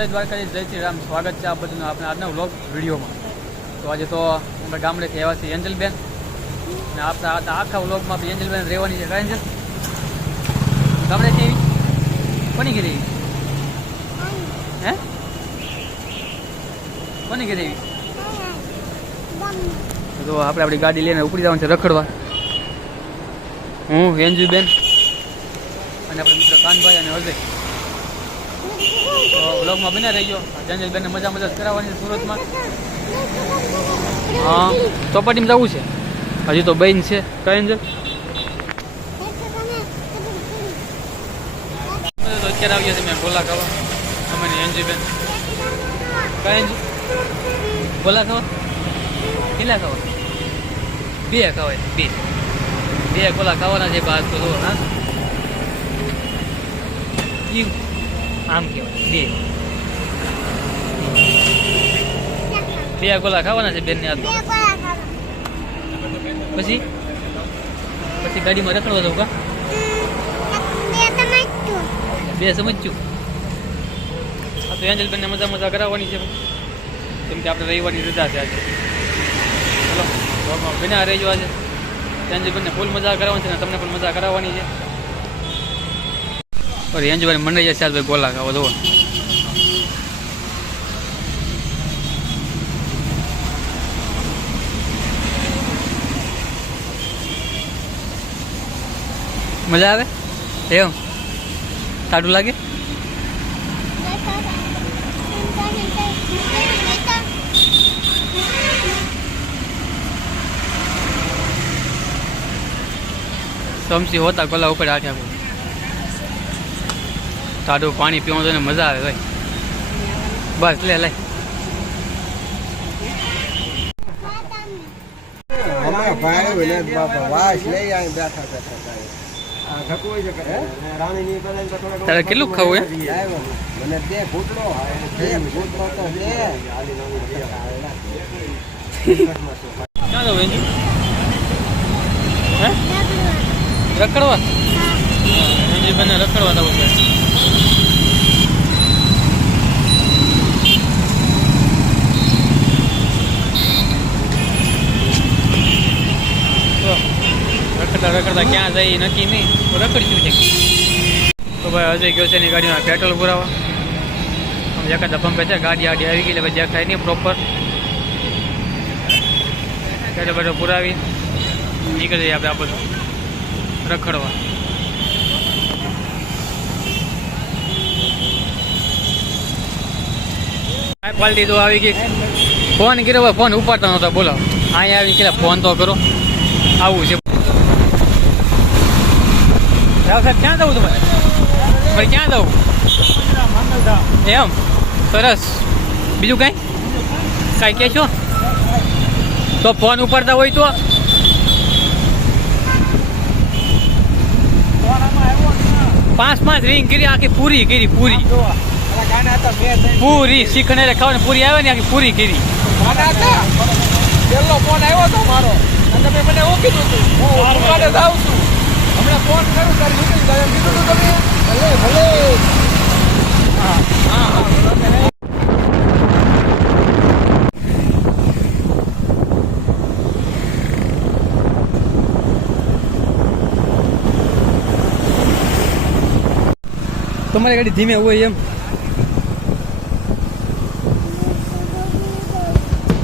જય દ્વારકાધીશ, જય શ્રી રામ. સ્વાગત છે આપ બધું આપણે આજના વ્લોગ વિડીયોમાં. તો આજે તો આપણે ગામડેથી આવ્યા છીએ એન્જલબેન, અને આપણા આખા વ્લોગમાં બી એન્જલબેન રહેવાની છે. કાંઈ એન્જલ ગામડેથી એવી કોની ઘેર એવી હે કોની ઘેર એવી? તો આપણે આપણી ગાડી લઈને ઉપડી જવાનું છે રખડવા. હું એન્જલબેન અને આપણે મિત્ર કાનભાઈ અને અજય. તો વ્લોગમાં બને રહી ગયો. એન્જલબેનને મજા કરાવવાની છે સુરતમાં. હા, ચોપાટીમાં જવું છે. હજી તો બેન છે. કઈ એન્જલ અત્યારે આવીએ છીએ મેં ગોલા ખાવા. અમે એન્જલબેન કઈ એન્જલ ગોલા ખાવા કેટલા ખાવા? બે ખાવાય. બે ગોલા ખાવાના છે. બાદ તો જો હા આમ કહેવાય બે ગોલા ખાવાના છે બેનને. આ પછી ગાડીમાં રખડવા દઉં કા? બે સમજ્યું. આ તો એન્જલબેનને મજા કરાવવાની છે, કેમ કે આપણે રવિવારની રજા છે આજે. ચલો ઘરમાં બિના રહેજો. આજે એન્જલબેનને ફૂલ મજા કરાવવાની છે ને તમને પણ મજા કરાવવાની છે. અરે એન્જલબેન મંડાઈ જાય ચાલ ભાઈ ગોલા ખાવા દો. મજા આવે એમ? સારું લાગે? સમસી હોતા ગોલા ઉપર આખ્યા સાદું પાણી પીવાનું તો ને મજા આવે ભાઈ. બસ લે તારે કેટલું ખાવું? ક્યાં જવું એન્જુ? રખડવા? એન્જુ બને રખડવા જવું છે. રખડતા ક્યાં જાય નક્કી નહીં, તો રખડશું છે. તો ભાઈ અજય ગયો છે એની ગાડીમાં પેટ્રોલ પુરાવા. આમ એકાદા પંપે છે ગાડી આવી ગઈ એટલે ભાઈ દેખાય નહીં પ્રોપર. પેટ્રોલ પેટ્રોલ પુરાવી નીકળી જઈએ આપણે આ બધું રખડવા. ક્વોલિટી તો આવી ગઈ. ફોન કર્યો, ફોન ઉપાડતા નહોતા. બોલો અહીંયા આવી કે ફોન તો કરો. આવું છે સાહેબ. ક્યાં જવું તમારે? ભાઈ ક્યાં જવું? એમ સરસ. બીજું કાંઈ કહેશો? તો ફોન ઉપાડતા હોય તો પાંચ રિંગ કરી આખી પૂરી શીખણે ખાવાની પૂરી આવે ને આખી પૂરી કરી. પેલો ફોન આવ્યો હતો મારો, અને તમે મને એવું કીધું હતું હું દુકાને જાઉં છું, હમણાં ફોન કરું તારી નીકળી જાય એમ કીધું હતું તમે. ભલે તમારી ગાડી ધીમે હોય એમ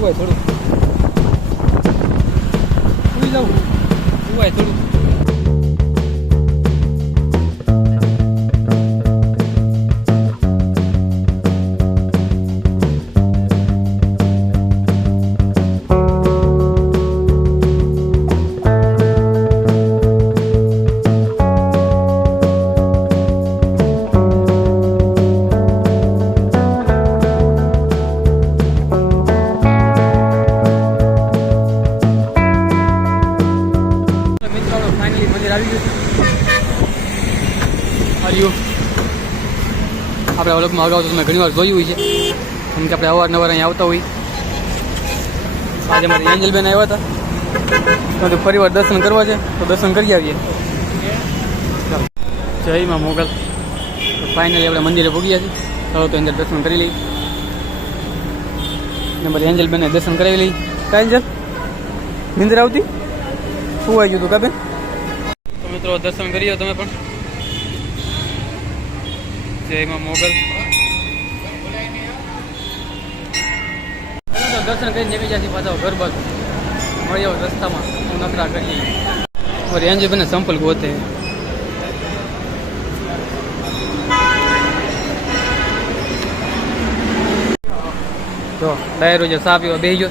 હોય થોડું જવું હોય થોડું. આપણે વ્લોગમાં અગાઉ તો તમે ઘણી વાર જોયું હોય છે, કેમ કે આપણે અવારનવાર અહીં આવતા હોય. આજે મારી એન્જલબેન આવ્યા હતા તો ફરી વાર દર્શન કરવા છે, તો દર્શન કરી આવીએ. જય માં મોગલ. ફાઇનલી આપણે મંદિરે ભોગ્યા છીએ. ચાલો તો એન્જલ દર્શન કરી લઈ. નંબર એન્જલ બેને દર્શન કરાવી લઈ. કા એન્જલ નિંદર આવતી શું આવી ગયું તું કા બેન? તો મિત્રો દર્શન કરીએ તમે પણ. જયમાં મોગલ દર્શન કરીને નીકળી જાય પાછા ઘર બાજુ મળી આવો રસ્તામાં હું નકરા કરીએ. और एंजल बने संपल गोते हैं. तो डायरो जो साफ हो बेजो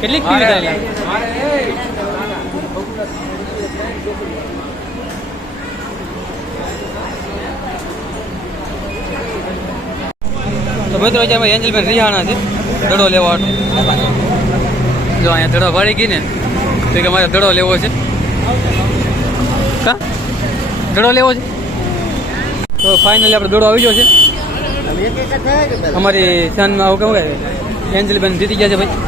કેટલીક પીવી થાય તો મિત્રો આજે એન્જલ બેન રિહાણા છે દડો લેવા જો અહીંયા દડો વાળી ગઈ ને તો કે મારે દડો લેવો છે. કા દડો લેવો છે તો ફાઇનલી આપણે દડો આવી ગયો છે. અમારી શાનમાં આવું કેવું એન્જલ બેન જીતી ગયા છે ભાઈ.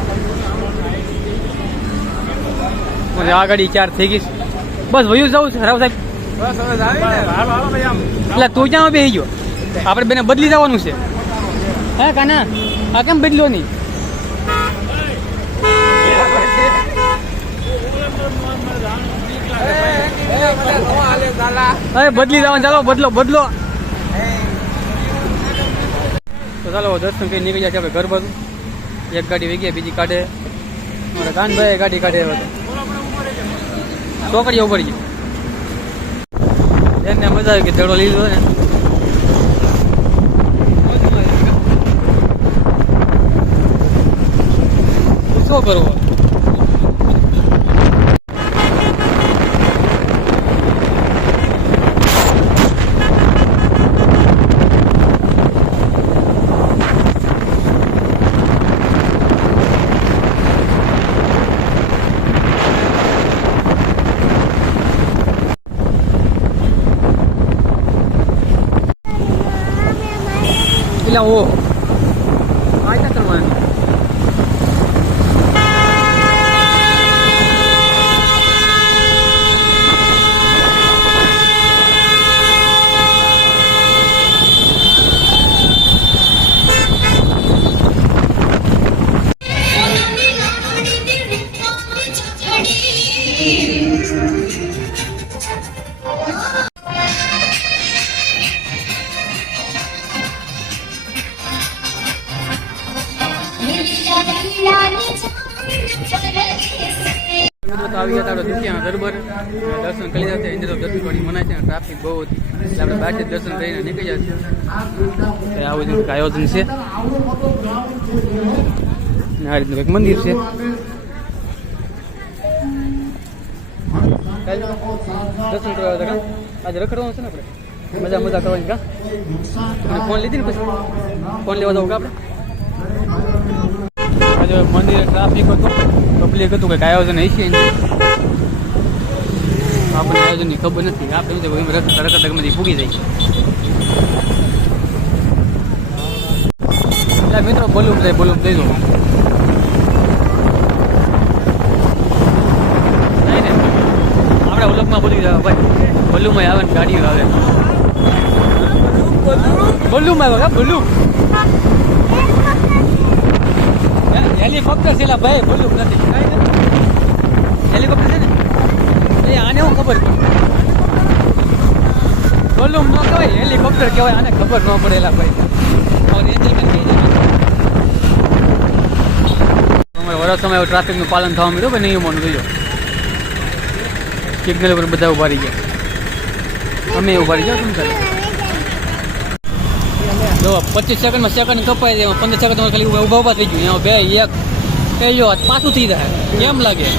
મને આ ગાડી 4 થઈ ગઈ બસ વયું જવું છે રાવ સાહેબ. એટલે તું ક્યાં બેસી ગયો? આપણે બેને બદલી જવાનું છે. હા કાના આ કેમ બદલ્યો નહીં? બદલી જવાનું ચાલો બદલો બદલો. તો ચાલો દર્શન કરી નીકળી જાય છે આપણે ઘર બાજુ. એક ગાડી વહી ગઈ બીજી કાઢે મારા કાનભાઈ ગાડી કાઢે ચોકડીઓ ઉપર ગઈ એને મજા આવી કે દડો લીધો ને. શું કરવું એટલે ઓ આયતા કરવાનું. આવી ગયા આપણે દુખિયા દરબાર દર્શન કરી જશે. ઇન્દ્ર દર્શન કરી મનાય છે ટ્રાફિક બહુ હતી એટલે આપણે બહારથી દર્શન કરીને નીકળી જશે. આવું જ આયોજન છે. આ રીતનું એક મંદિર છે. દર્શન કરવા હતા આજે રખડવાનું છે ને આપણે મજા મજા કરવાની. કા તમને ફોન લીધી ને પછી ફોન લેવા જવું કા આપણે આજે મંદિરે ટ્રાફિક હતું પબ્લિક હતું કંઈક આયોજન હશે આપણને આયોજનની ખબર નથી. આપણે શું છે રખડમાંથી ફૂગી જાય. એટલે મિત્રો બોલું દઈ દો નહીં ને આપણે ઓલગમાં બોલી જવા ભાઈ. બોલુમાં આવે ને ગાડીઓ આવે બોલુમાં આવે બોલું હેલિકોપ્ટર છે ભાઈ બોલું નથી હેલિકોપ્ટર છે ને એ આને હું ખબર પડે બોલું ન કહેવાય હેલિકોપ્ટર કહેવાય. આને ખબર ન પડેલા ભાઈ. અમારે વરસમાં એવું ટ્રાફિકનું પાલન થવા મળ્યું કે નિયમોનું જોજો. સિગ્નલ ઉપર બધા ઉભા રહી ગયા. અમે ઉભા રહી ગયા. શું જો 25 સેકન્ડમાં સેકન્ડ કપાય છે 15 સેકન્ડમાં ખાલી ઉભા થઈ ગયું. એમાં 2 1 એ જો પાછું થઈ જાય કેમ લાગે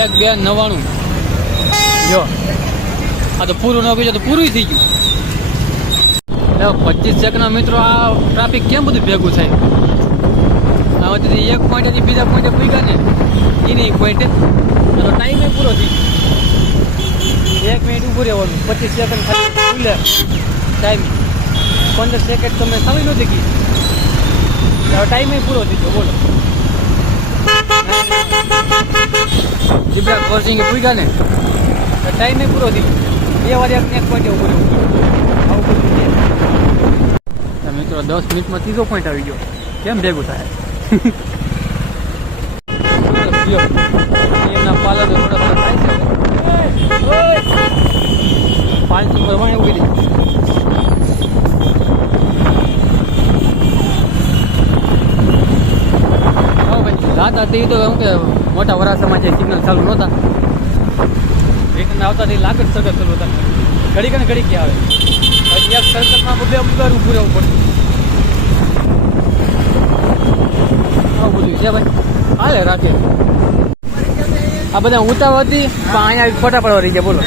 1 2 99 જો આ તો પૂરું ન બીજું તો પૂરું થઈ ગયું. એટલે 25 સેકન્ડમાં મિત્રો આ ટ્રાફિક કેમ બધું ભેગું થાય? આમાંથી એક પોઈન્ટથી બીજા પોઈન્ટે પૂગ્યા ને એની એક પોઈન્ટે તો ટાઈમે પૂરો થઈ ગયો. 1 મિનિટ ઊભું રહેવાનું 25 સેકન્ડ ખાલી ખુલે ટાઈમ 15 સેકન્ડ તમે સમય નથી ગઈ ટાઈમે પૂરો થઈ ગયો. બોલો જીબ્રા ક્રોસિંગ પૂગ્યા ને ટાઈમે પૂરો થઈ ગયો. 2 વાર એક પોઈન્ટે ઊભું રહેવું આવું બધું મિત્રો 10 મિનિટમાં ત્રીજો પોઈન્ટ આવી ગયો. કેમ ભેગું થાય? એમના પાલર તો થોડા થોડા થાય છે. 5 નંબર વાય ઉભી રહી. રાત હતી તો શું કે મોટા વરાસામાં જે સિગ્નલ ચાલુ નહોતા રિટર્ન આવતા તે લાગે જ સગત ચાલુ હતા. ઘડી કે ઘડી ક્યાં આવે પછી એક સર્કલમાં બધે ઉભું રહેવું પડતું. આવું બધું છે ભાઈ. હાલે રાખે આ બધા ઉતાવળ હતી પણ અહીંયા ફોટા પડવા રહી ગયા. બોલો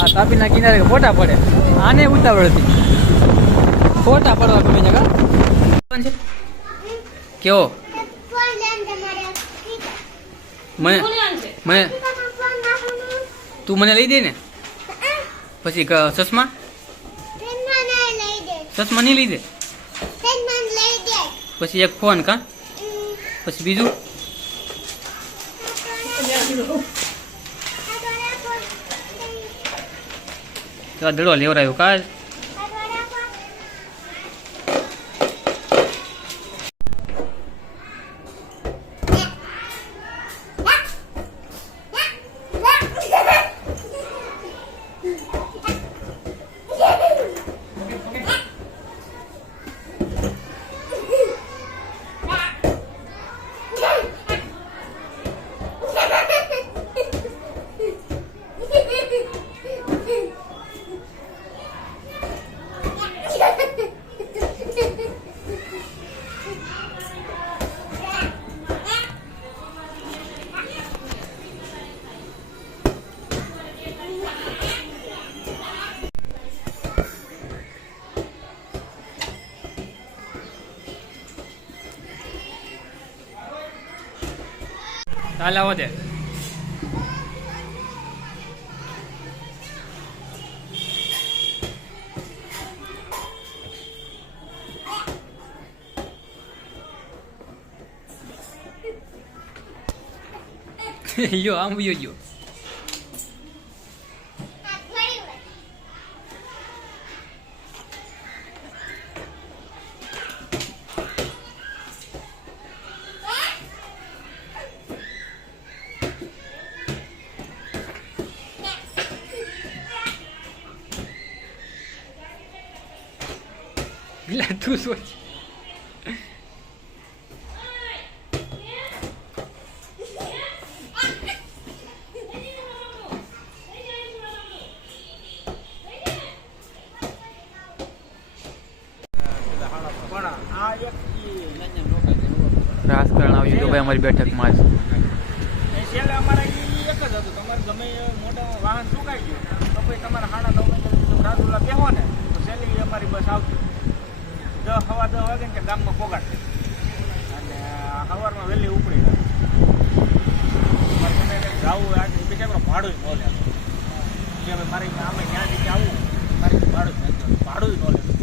હા તાપીના કિનારે ફોટા પડે. આને ઉતાવળ હતી ફોટા પડવા ગમે જગા. કેવો મને તું મને લઈ દે ને પછી ચશ્મા નહીં લઈ દે પછી એક ફોન કા પછી બીજું દડો લેવરાયો કા ચાલ આવો દે. યો આમ યો ગિલા તું સોચ. રાજકારણ આવ્યું તો ભાઈ અમારી બેઠકમાં જ છેલ્લે અમારે એક જ હતું. તમારે ગમે મોટા વાહન સુકાઈ ગયું તો ભાઈ તમારે 9:30 રાજુલા બેહો ને તો છેલ્લી અમારી બસ આવતી 10 સવા 10 વાગે કે ગામમાં પોગાડશે અને સવારમાં વહેલી ઉપડી જાય. તમે કંઈક જવું આજે બીજા ભાડું જ ન લે કે મારે આમે ત્યાં જગ્યા આવું મારે ભાડું જ ન લે.